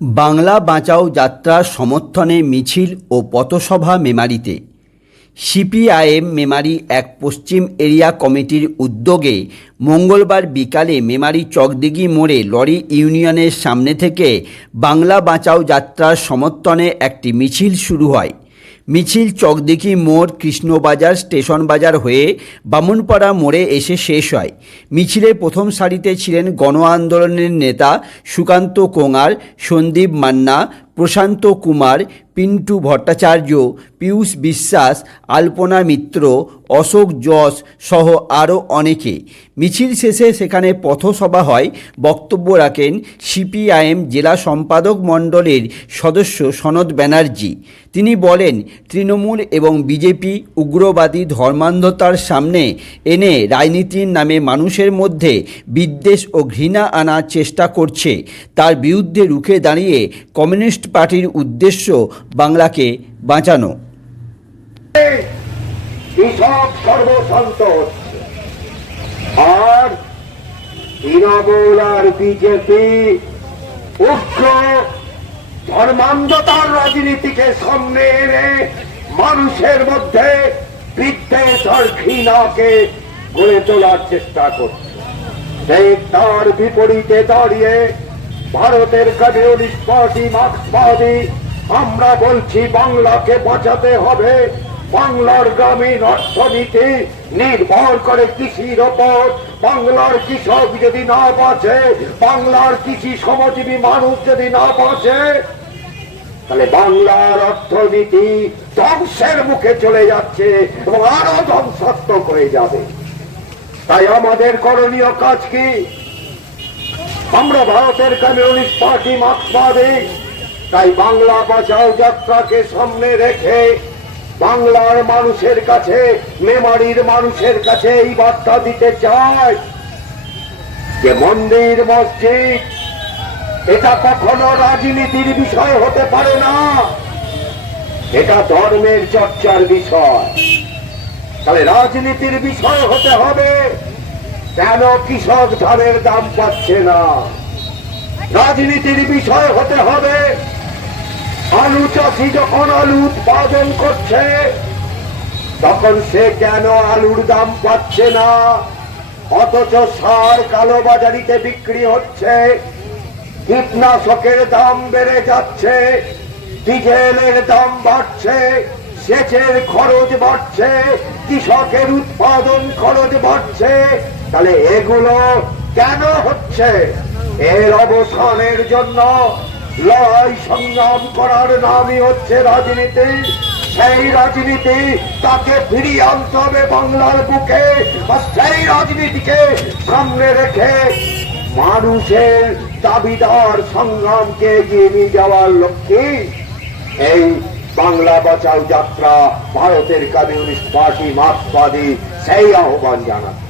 বাংলা বাঁচাও যাত্রার সমর্থনে মিছিল ও পথসভা মেমারিতে। সিপিআইএম মেমারি এক পশ্চিম এরিয়া কমিটির উদ্যোগে মঙ্গলবার বিকালে মেমারি চকদিঘি মোড়ে লরি ইউনিয়নের সামনে থেকে বাংলা বাঁচাও যাত্রার সমর্থনে একটি মিছিল শুরু হয়। মিছিল চকদিঘি মোড় কৃষ্ণবাজার স্টেশন বাজার হয়ে বামুনপাড়া মোড়ে এসে শেষ হয়। মিছিলের প্রথম সারিতে ছিলেন গণ আন্দোলনের নেতা সুকান্ত কোঙার সন্দীপ মান্না প্রশান্ত কুমার, পিন্টু ভট্টাচার্য, পীয়ূষ বিশ্বাস, আলপনা মিত্র, অশোক যশ সহ আরও অনেকে। মিছিল শেষে সেখানে পথসভা হয়। বক্তব্য রাখেন সিপিআইএম জেলা সম্পাদক মণ্ডলের সদস্য সনদ ব্যানার্জি। তিনি বলেন, তৃণমূল এবং বিজেপি উগ্রবাদী ধর্মান্ধতার সামনে এনে রাজনীতির নামে মানুষের মধ্যে বিদ্বেষ ও ঘৃণা আনার চেষ্টা করছে। তার বিরুদ্ধে রুখে দাঁড়িয়ে কমিউনিস্ট পার্টির উদ্দেশ্য বাংলাকে বাঁচানো। আর তৃণমূল আর বিজেপি উগ্র ধর্মান্ধতার রাজনীতিকে সামনে এনে মানুষের মধ্যে বিদ্বেষ আর ঘৃণাকে গড়ে তোলার চেষ্টা করছে। তার বিপরীতে দাঁড়িয়ে ভারতের কমিউনিস্ট পার্টি মার্ক্সবাদী, আমরা বলছি বাংলাকে বাঁচাতে হবে। বাংলার গ্রামীণ অর্থনীতি নির্ভর করে কৃষির ওপর। বাংলার কৃষক যদি না বাঁচে, বাংলার কৃষি শ্রমজীবী মানুষ যদি না বাঁচে, তাহলে বাংলার অর্থনীতি ধ্বংসের মুখে চলে যাচ্ছে এবং আরও ধ্বংসাত্মক হয়ে যাবে। তাই আমাদের করণীয় কাজ কি? আমরা ভারতের কমিউনিস্ট পার্টি মার্ক্সবাদী। তাই বাংলা বাঁচাও যাত্রাকে সামনে রেখে বাংলার মানুষের কাছে, মেমারির মানুষের কাছে এই বার্তা দিতে চাই যে মন্দির, মসজিদ, এটা কখনো রাজনীতির বিষয় হতে পারে না। এটা ধর্মের চর্চার বিষয়। তাহলে রাজনীতির বিষয় হতে হবে। কেন কৃষক ধানের দাম পাচ্ছে না? রাজনীতির বিষয় হতে হবে। আলু চাষি যখন আলু উৎপাদন করছে, তখন সে কেন আলুর দাম পাচ্ছে না? অথচ সার কালোবাজারিতে বিক্রি হচ্ছে, কীটনাশকের দাম বেড়ে যাচ্ছে, ডিজেলের দাম বাড়ছে, সেচের খরচ বাড়ছে, কৃষকের উৎপাদন খরচ বাড়ছে তাহলে এগুলো কেন হচ্ছে? এর অবসানের জন্য লড়াই সংগ্রাম করার নামই হচ্ছে রাজনীতি। সেই রাজনীতি তাকে ফিরিয়ে আনতে হবে বাংলার বুকে আর সেই রাজনীতিকে সামনে রেখে মানুষের দাবিদার সংগ্রামকে এগিয়ে নিয়ে যাওয়ার লক্ষ্যে এই বাংলা বাঁচাও যাত্রা, ভারতের কমিউনিস্ট পার্টি মার্ক্সবাদী সেই আহ্বান জানাচ্ছে।